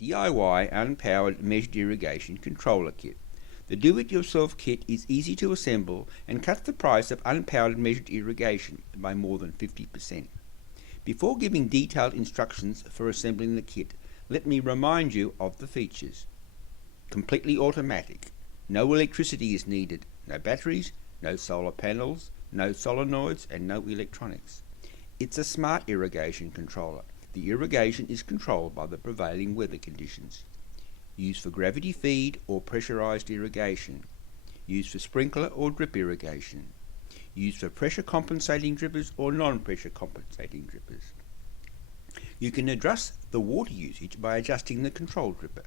DIY Unpowered Measured Irrigation Controller Kit. The do-it-yourself kit is easy to assemble and cuts the price of unpowered measured irrigation by more than 50%. Before giving detailed instructions for assembling the kit, let me remind you of the features. Completely automatic. No electricity is needed. No batteries, no solar panels, no solenoids, and no electronics. It's a smart irrigation controller. The irrigation is controlled by the prevailing weather conditions. Used for gravity feed or pressurised irrigation. Used for sprinkler or drip irrigation. Used for pressure compensating drippers or non-pressure compensating drippers. You can adjust the water usage by adjusting the control dripper.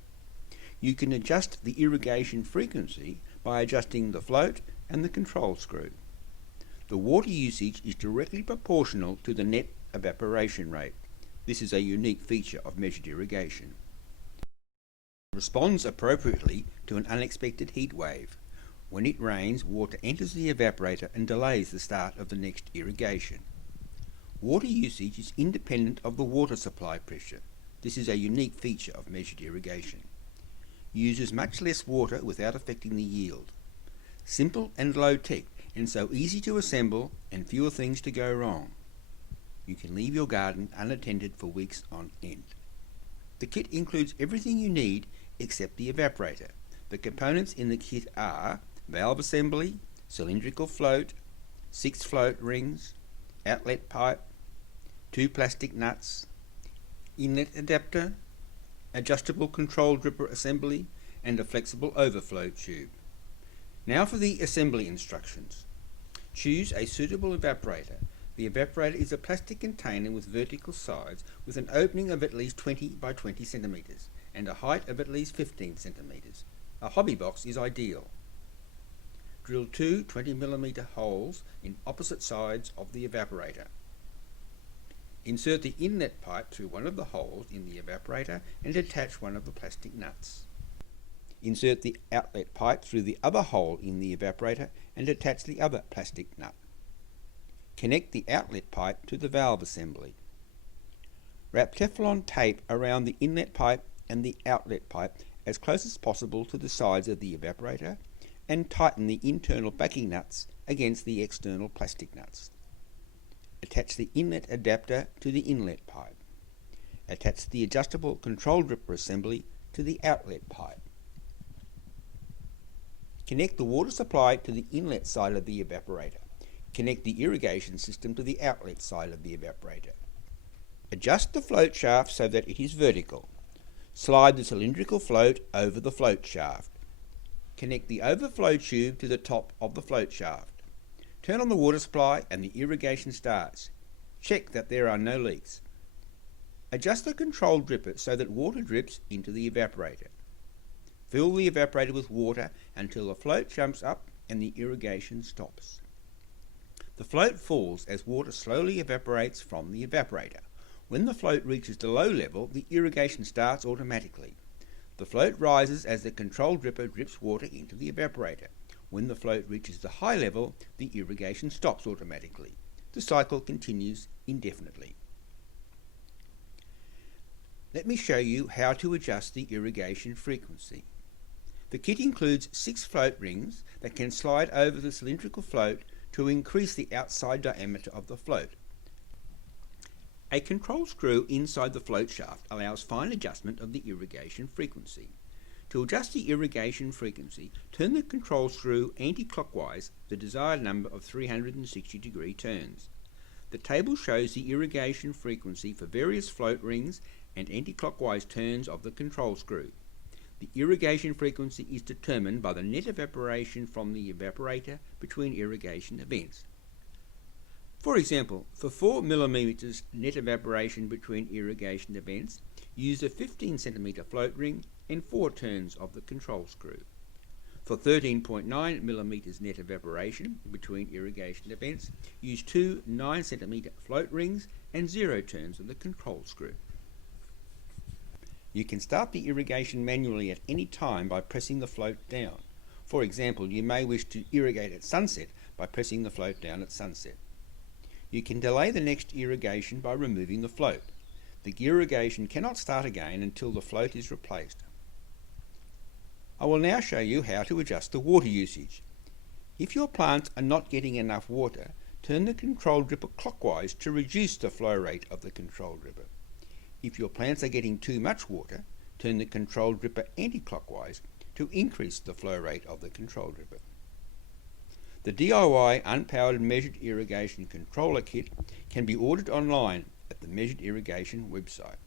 You can adjust the irrigation frequency by adjusting the float and the control screw. The water usage is directly proportional to the net evaporation rate. This is a unique feature of measured irrigation. It responds appropriately to an unexpected heat wave. When it rains, water enters the evaporator and delays the start of the next irrigation. Water usage is independent of the water supply pressure. This is a unique feature of measured irrigation. Uses much less water without affecting the yield. Simple and low-tech, and so easy to assemble and fewer things to go wrong. You can leave your garden unattended for weeks on end. The kit includes everything you need except the evaporator. The components in the kit are valve assembly, cylindrical float, 6 float rings, outlet pipe, 2 plastic nuts, inlet adapter, adjustable control dripper assembly, and a flexible overflow tube. Now for the assembly instructions. Choose a suitable evaporator. The evaporator is a plastic container with vertical sides with an opening of at least 20 by 20 centimeters and a height of at least 15 centimeters. A hobby box is ideal. Drill 2 20mm holes in opposite sides of the evaporator. Insert the inlet pipe through one of the holes in the evaporator and attach one of the plastic nuts. Insert the outlet pipe through the other hole in the evaporator and attach the other plastic nut. Connect the outlet pipe to the valve assembly. Wrap Teflon tape around the inlet pipe and the outlet pipe as close as possible to the sides of the evaporator and tighten the internal backing nuts against the external plastic nuts. Attach the inlet adapter to the inlet pipe. Attach the adjustable control dripper assembly to the outlet pipe. Connect the water supply to the inlet side of the evaporator. Connect the irrigation system to the outlet side of the evaporator. Adjust the float shaft so that it is vertical. Slide the cylindrical float over the float shaft. Connect the overflow tube to the top of the float shaft. Turn on the water supply and the irrigation starts. Check that there are no leaks. Adjust the control dripper so that water drips into the evaporator. Fill the evaporator with water until the float jumps up and the irrigation stops. The float falls as water slowly evaporates from the evaporator. When the float reaches the low level, the irrigation starts automatically. The float rises as the control dripper drips water into the evaporator. When the float reaches the high level, the irrigation stops automatically. The cycle continues indefinitely. Let me show you how to adjust the irrigation frequency. The kit includes 6 float rings that can slide over the cylindrical float to increase the outside diameter of the float. A control screw inside the float shaft allows fine adjustment of the irrigation frequency. To adjust the irrigation frequency, turn the control screw anti-clockwise the desired number of 360-degree turns. The table shows the irrigation frequency for various float rings and anti-clockwise turns of the control screw. The irrigation frequency is determined by the net evaporation from the evaporator between irrigation events. For example, for 4 mm net evaporation between irrigation events, use a 15 cm float ring and 4 turns of the control screw. For 13.9 mm net evaporation between irrigation events, use 2 9 cm float rings and 0 turns of the control screw. You can start the irrigation manually at any time by pressing the float down. For example, you may wish to irrigate at sunset by pressing the float down at sunset. You can delay the next irrigation by removing the float. The irrigation cannot start again until the float is replaced. I will now show you how to adjust the water usage. If your plants are not getting enough water, turn the control dripper clockwise to reduce the flow rate of the control dripper. If your plants are getting too much water, turn the control dripper anti-clockwise to increase the flow rate of the control dripper. The DIY Unpowered Measured Irrigation Controller Kit can be ordered online at the Measured Irrigation website.